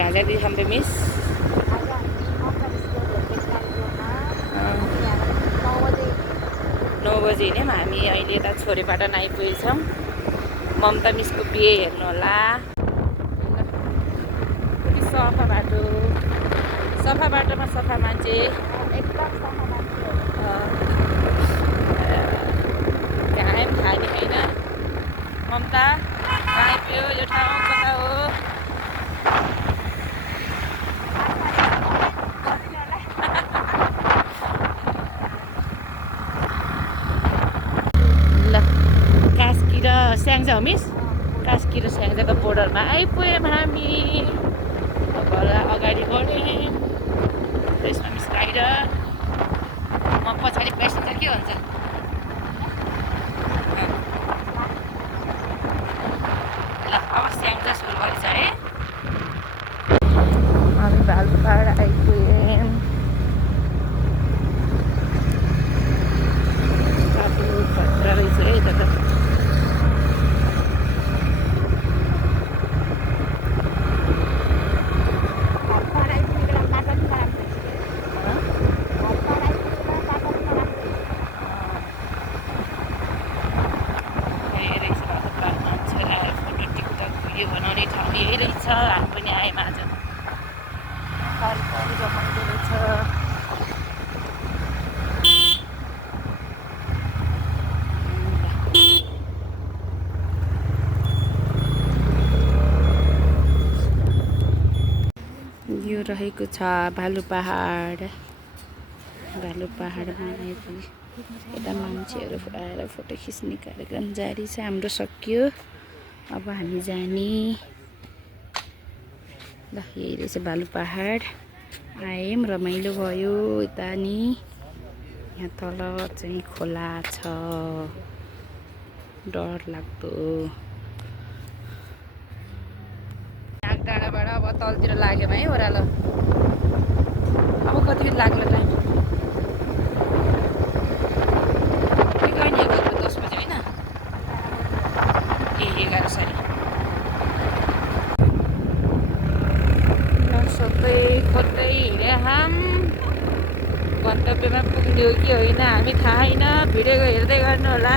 कहाँ जाँदैछ हाम्रो मिस? 9 बजे हिँड्यौँ हामी। अहिले यता छोरेपाटन आइपुगेछौँ। ममता मिसको बिहे हेर्नु होला। कति सफा बाटो, सफा बाटोमा सफा मान्छे, एकदम सफा मान्छे। कहाँ पनि थाहा नि होइन। ममता कहाँ आइपुग्यो? यो ठाउँ कता हो? ल कास्की र स्याङ्जा हो मिस? कास्की र स्याङ्जाको बोर्डरमा आइपुग्यौँ हामी। अब अगाडि बढ्यौँ। त्यसमा मिस राइडर, म पछाडि प्यासेन्जर के भन्छ? ल अब स्याङ्जा सुरु गरेछ है। हामी भालुपाड आइपुग्यौँ। बाटो खतरा रहेछ है यता त। बनाउने ठाउँ यही रहेछ। हामी पनि आयौँ आज। रमाइलो रहेछ। यो रहेको छ भालुपाहाड। भालुपाहाडमा आइपुग्यो। यता मान्छेहरू आएर फोटो खिच्ने कार्यक्रम जारी छ। हाम्रो सकियो, अब हामी जाने। ल यही रहेछ भालुपाहाड। आयौँ, रमाइलो भयो। यता नि यहाँ तल चाहिँ खोला छ, डर लाग्दो। डाँडाबाट अब तलतिर लाग्यौँ है ओह्रालो। अब कति लाग्लो टाइम? के 10 बजे होइन? ए 11 साढे। सोध्दै खोज्दै हिँडे हाम गन्तव्यमा पुग्यो कि होइन हामी थाहा छैन। भिडियो हेर्दै गर्नु होला।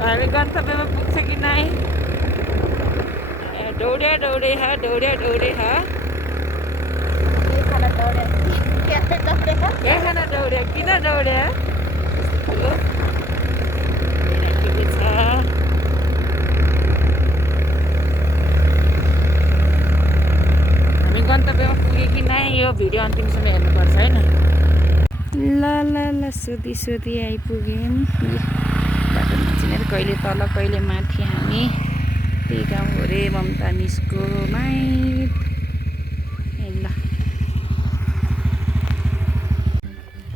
हामी गन्तव्यमा पुग्छ कि नै। दौड्या दौडे ह, दौड्या दौडे ह। खाना दौड्या किन दौड्या? हामी गन्तव्यमा पुग्यो कि नै यो भिडियो अन्तिमसम्म हेर्नुपर्छ होइन। ल ल ल सोधी आइपुग्यौँ। बाटोमा चिनेर कहिले तल कहिले माथि हामी। त्यही गाउँ हो रे ममता मिसको माइत। ल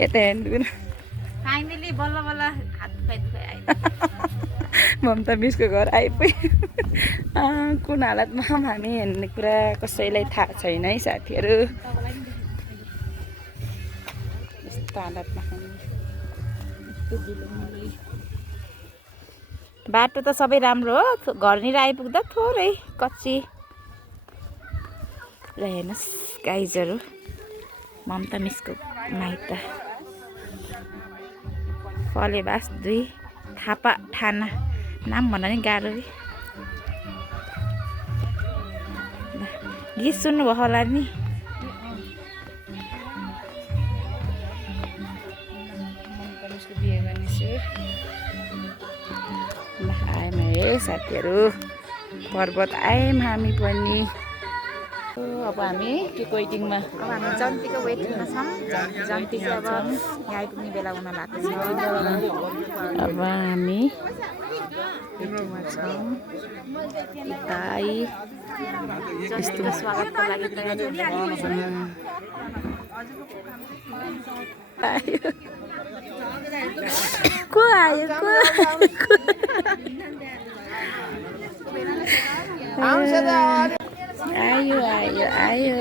यता हेर्नु फाइनली बल्ल बल्ल हात दुखाइ आयो। ममता मिसको घर आइपुग्यो। कुन हालतमा हामी हेर्ने कुरा कसैलाई थाहा छैन है साथीहरू। यस्तो हालतमा बाटो त सबै राम्रो हो, घरनिर आइपुग्दा थोरै कच्ची। ल हेर्नुहोस् गाइजहरू, ममता मिसको माइत। फलेबास 2 थापा ठाना। नाम भन्न नि गाह्रो रे। गीत सुन्नुभयो होला नि? ममता मिसको बिहे गर्ने छु। ल आयौँ है साथीहरू, पर्वत आयौँ हामी पनि। अब हामी के वेटिङमा? अब हामी जन्तीको वेटिङमा छौँ। जन्ती चाहिँ अब यहाँ आइपुग्ने बेला हुन लागेको छ। अब हामी वेटिङमा छौँ। यता जन्तीको स्वागतको लागि तयारी को आयो आयो आयो आयो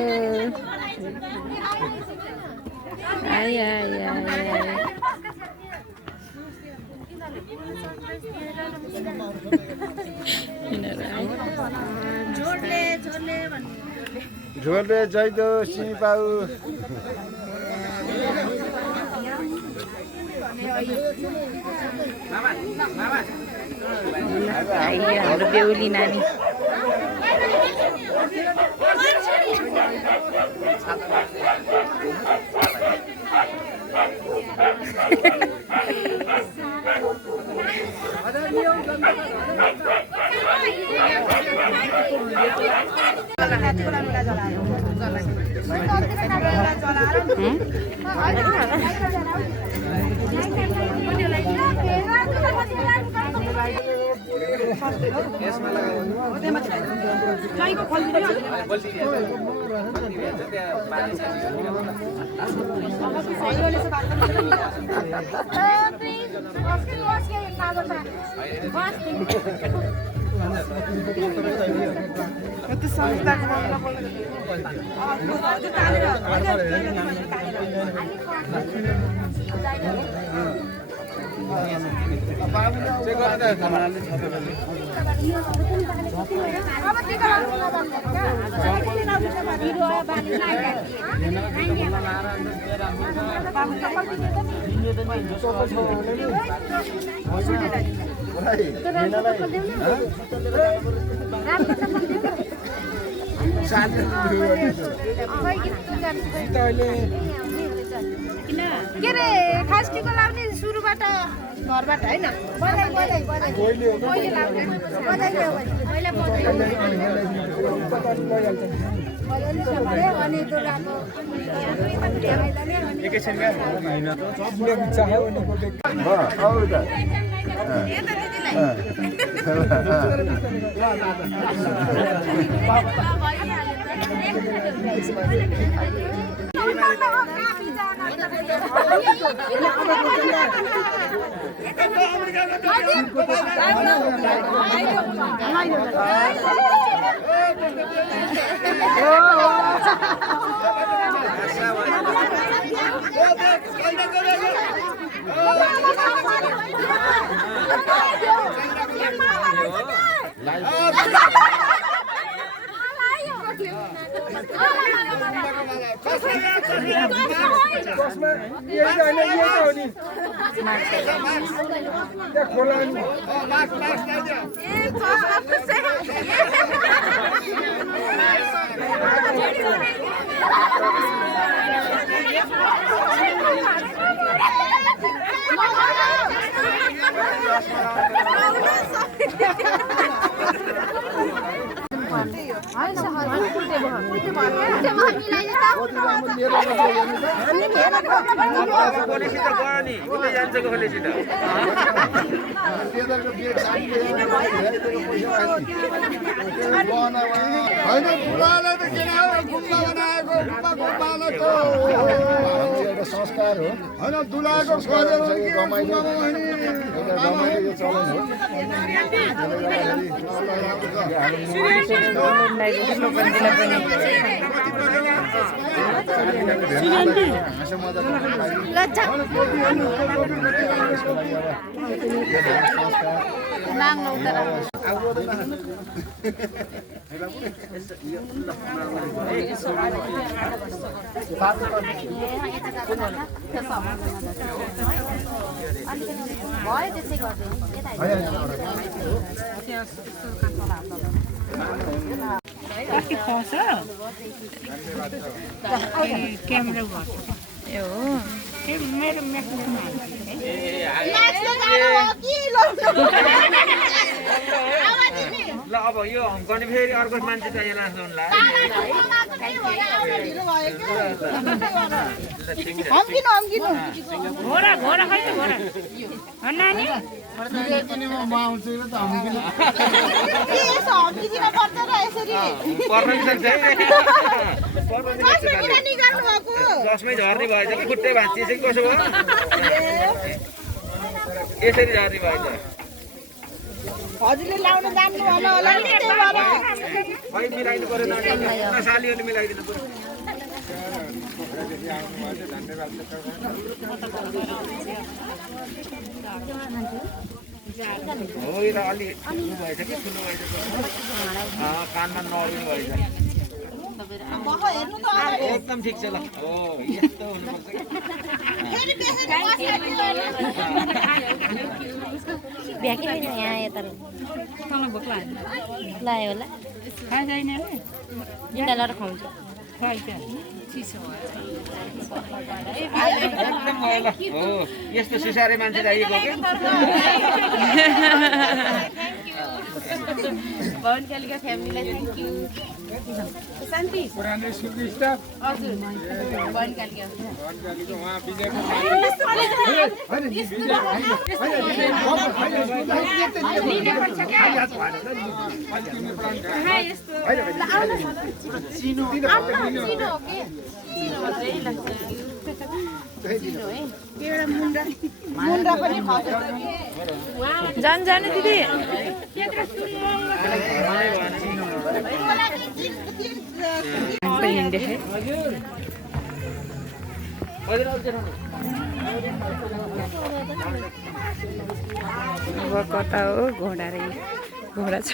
आयो आयो झोले जैदो सिपाउ हाम्रो बेहुली नानी के रे खास टिको लाउने सुरुबाट घरबाट हैन बधाई बधाई बधाई मैले लाउने बधाई ल्याऊ मैले बधाई अनि दुराको एकैछिनमा महिना त सबले चाह्यो अनि अरु त यता संस्कार हो हैन दुलाको रमाइलो चलन हो ल अब यो हम्कने फेरि अर्को मान्छे चाहिँ यहाँ लान्छ जसमै झर्ने भएछ कि खुट्टै भाँचिए चाहिँ कसो भयो यसरी झर्ने भएछ हजुरले लाउन जान्नु होला होला नि त्यही भएर खै मिलाइनु परेन सालीहरूले मिलाइदिनु पर्यो हो यो त अलि ठुलो भएछ कि ठुलो भएछ कानमा नअडिनु भएछ एकदम ठिक छ ल हो यस्तो हुनुपर्छ भ्याकिन यहाँ यता लायो होला निकालेर खुवाउँछ एकदम हो यस्तो सुसारे मान्छे चाहिएको के भवन कालिका फ्यामिलीलाई थ्याङ्क यू शान्ति पुरानै सुकी स्टाफ हजुर भवन कालिका उहाँ विजयको मुन्डा पनि जानु जानु दिदी अब कता हो घोडा रे घोडा छ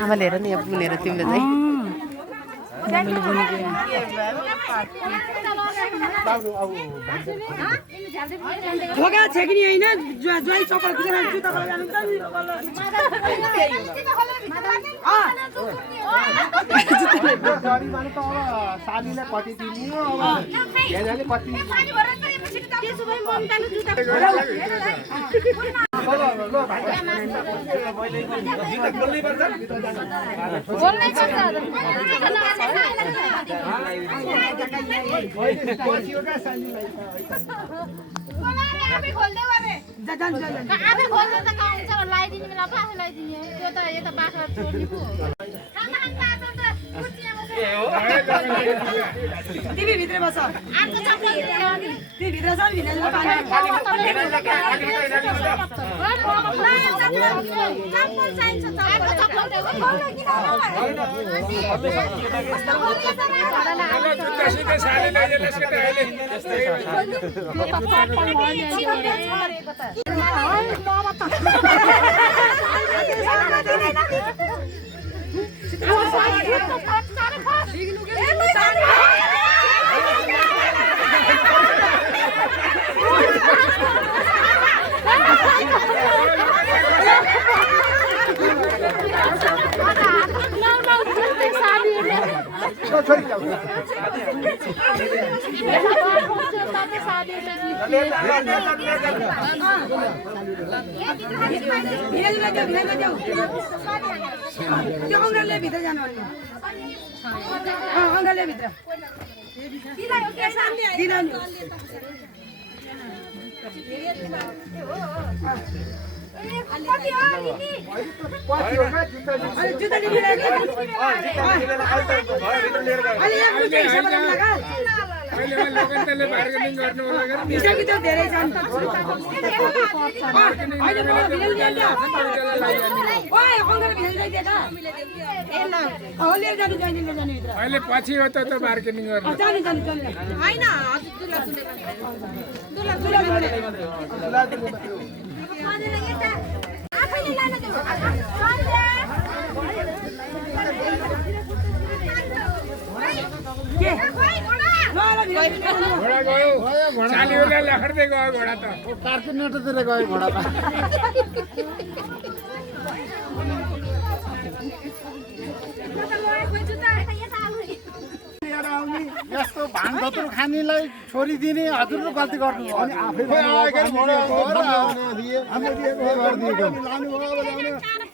आमाले हेर नि यहाँ बुनेर तिमीले चाहिँ ढोका छेक्ने होइन ज्वाइँ चप्पल खुसेर जुत्ता खोलेर सालीलाई कति दिने हो अब हेर्नाले कति टिभी भित्र बस टिभी भित्र छ नि अङ्गाले भित्र जानु अङ्गाले भित्र धेरै अहिले पछि हो त मार्केटिङ गर्नु घोडा गयो चालीवाला लखड्दै गयो घोडा त कार्तिक नेटोतिर गयो घोडा त यस्तो भाङ धतुर खानेलाई छोरी दिने हजुरले गल्ती गर्नु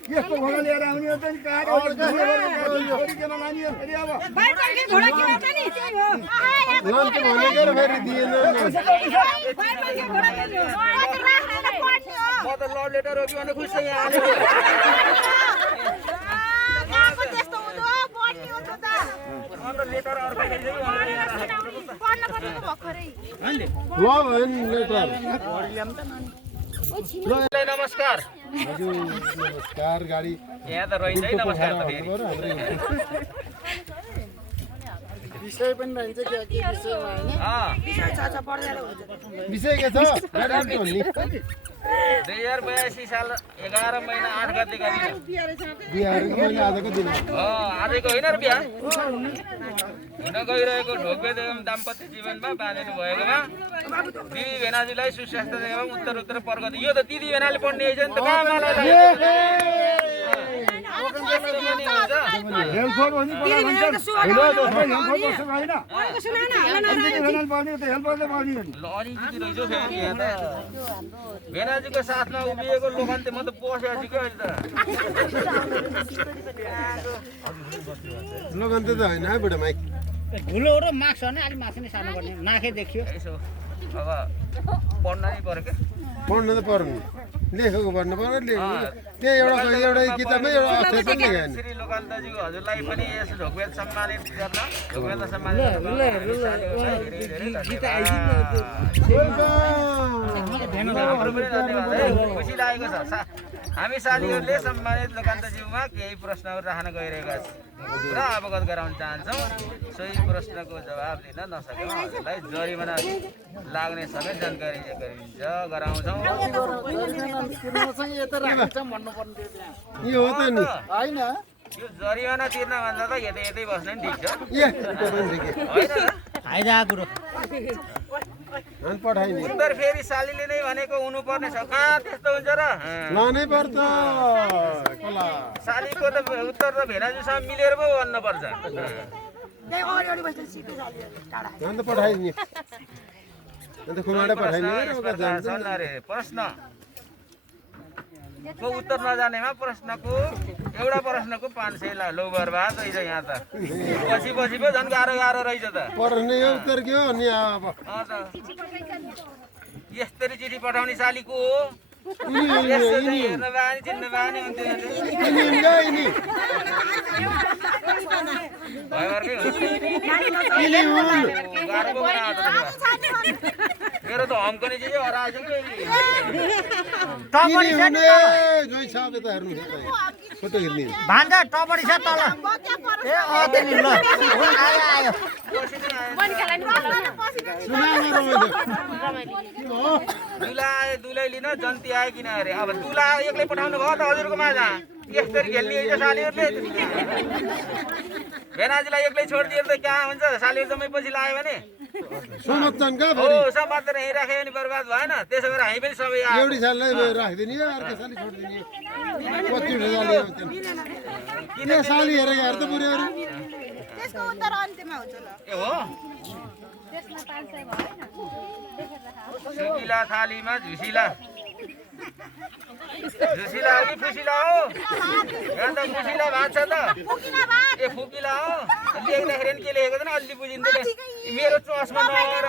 यस्तो घोडा लिएर आउने हो त नि फेरि दिएन म त लभ लेटर हो कि भने खुस छ यहाँ लेटर अर्को नमस्कार नमस्कार गाडी यहाँ त रहन्छ है नमस्कार त फेरि विषय पनि रहन्छ के विषयमा हैन विषय छ पढ्दै हुन्छ विषय के छ गाडी भन्ने 2082 साल 11 महिना 8 गतेका दिन बिहारको मैले आजको दिन आजको होइन र बिहा हुन गइरहेको ढोकबेद एवं दाम्पत्य जीवनमा बाँधिनु भएकोमा दिदी भेनाजुलाई सुस्वास्थ्य एवं उत्तर प्रगति यो त दिदी भेनाले पढ्ने रहेछ नि त कहाँ मलाई हेल्पर भन्ने कुरा भन्छ हैन दोस्रो हेल्पर बस्छ हैन हेल्परले पाउने ल अलिकति रहेछ फेरि यहाँ त भेनाजुको साथमा उभिएको लोकन्ते म त बसेको छु क्या अहिले त लोकन्ते त होइन है बुढा माइ धुलो र माक्स भने अलिक माक्स नै सार्नु पर्ने नाकै देखियो यसो अब पढ्न नै पर्यो क्या पढ्नु त पर्नु लेखेको पढ्नु पर्यो त्यही एउटा किताबमा एउटा अक्षर पनि लेखेन श्री लोकान्तज्यू हजुरलाई पनि यस ढोकबेद सम्मानित गर्न ढोकबेद सम्मानित हाम्रो पनि धन्यवाद है खुसी लागेको छ हामी साथीहरूले सम्मानित लोकान्तज्यूमा केही प्रश्नहरू राख्न गइरहेका छौँ र अवगत गराउन चाहन्छौँ सोही प्रश्नको जवाब दिन नसकेमा हजुरलाई जरिमाना लाग्ने समेत जानकारी गराउँछौँ यो हो त नि होइन यो जरिमाना तिर्न भन्दा त यतै बस्ने नि ठिक छ फाइदा कुरो पठाइने उत्तर फेरि सालीले नै भनेको हुनुपर्ने छ कहाँ त्यस्तो हुन्छ र लानै पर्छ सालीको त उत्तर र भेनाजुसँग मिलेर पो भन्नुपर्छ अन्त पठाइने अन्त खुमाडे पठाइने अरे प्रश्न को उत्तर नजानेमा प्रश्नको एउटा प्रश्नको 500 लो बर्बाद रहेछ यहाँ त पछि पो झन् गाह्रो रहेछ त प्रश्न यो उत्तर के हो अनि अब यस्तरी चिठी पठाउने सालीको हो मेरो त हम्कने चाहिँ हराएछ फोटो हेर्ने भान्जा टपरी छ तल ए अतेली ल आयो दुलै लिन जन्ती आयो किन अरे अब दुला एक्लै पठाउनु भयो त हजुरको माझा यसरी खेल्ने सालीहरूले भेनाजीलाई एक्लै छोडिदिएर त कहाँ हुन्छ सालीहरू जम्मै पछि लाग्यो भने हो समातेर यहीँ राख्यो भने बर्बाद भएन त्यसो भएर हामी पनि सबै एउटी साललाई राखिदिने अर्को साली छोडिदिने 25 किन साली हेरेको हेर त पुऱ्याउनु त्यसको उत्तर अन्त्यमा हुन्छ ल ए हो त्यसमा 500 भएन सुकिला थालीमा झुसिला झुसिला हो कि फुसिला हो यहाँ त फुसिला भात छ त ए फुकिला हो लेख्दाखेरि के लेखेको छैन अलि बुझिँदैन मेरो चस्मा नआएर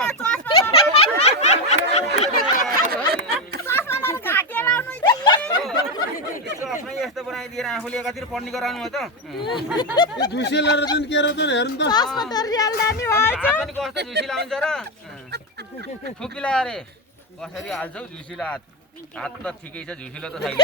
चस्मा यस्तो बनाइदिएर आफूले एकातिर पढ्ने गराउनु हो त झुसिला र जुन के रहेछ हेर्नु त पनि कस्तो झुसिला हुन्छ र फुकिला अरे कसरी हाल्छौ झुसिला हात त ठिकै छ झुसिलो त छैन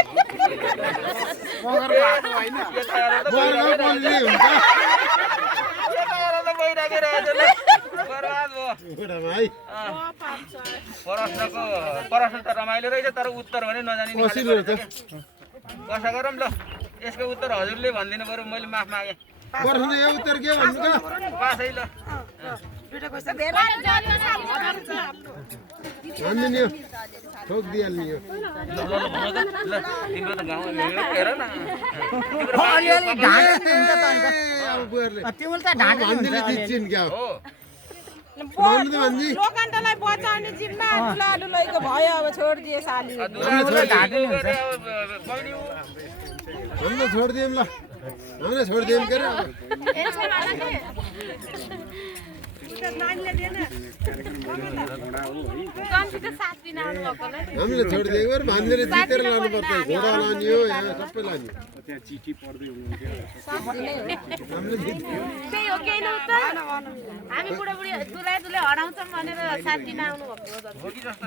प्रश्न त रमाइलो रहेछ तर उत्तर भने नजाने कसो गरौँ ल यसको उत्तर हजुरले भनिदिनु पर्यो मैले माफ मागेँ उत्तर के भन्नु त पासै ल ठोक दिइहाल्ने यो तिम्रो त गाउँमा हेर न लोकन्तलाई बचाउने जिम्मा दुलालुलैको भयो अब छोडिदिए साली छोडिदियौँ ल हामीले छोडिदियौँ के हामीले छोडिदिएको भनेर जितेर लानुपर्छ घोडा लाने हो यहाँ सबै लाने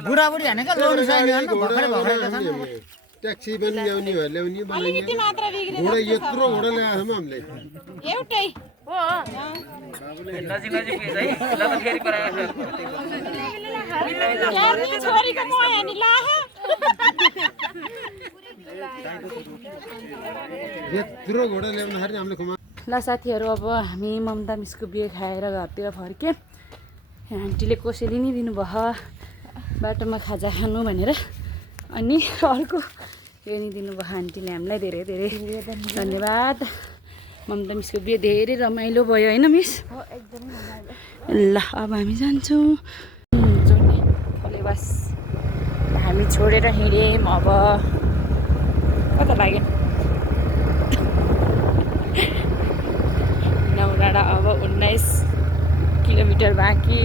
बुढाबुढी भनेको लोन ट्याक्सी पनि ल्याउने बनाउने घोडा यत्रो घोडा ल्याएको छौँ हामीले एउटै नजिक नजिक है ल त फेरि कराएको छोरीको नयाँ नि ला यत्रो घोडा ल्याउँदाखेरि हामीले खुमा ल साथीहरू अब हामी ममता मिसको बिहे खाएर घरतिर फर्क्यौँ आन्टीले कोसेली नै दिनुभयो बाटोमा खाजा खानु भनेर अनि अर्को यो नि दिनुभयो आन्टीले हामीलाई धेरै धेरै धन्यवाद ममता मिसको बिहे धेरै रमाइलो भयो होइन मिस ल अब हामी जान्छौँ जोड्ने बस हामी छोडेर हिँड्यौँ अब कता लाग्यो नौराडा अब 19 किलोमिटर बाँकी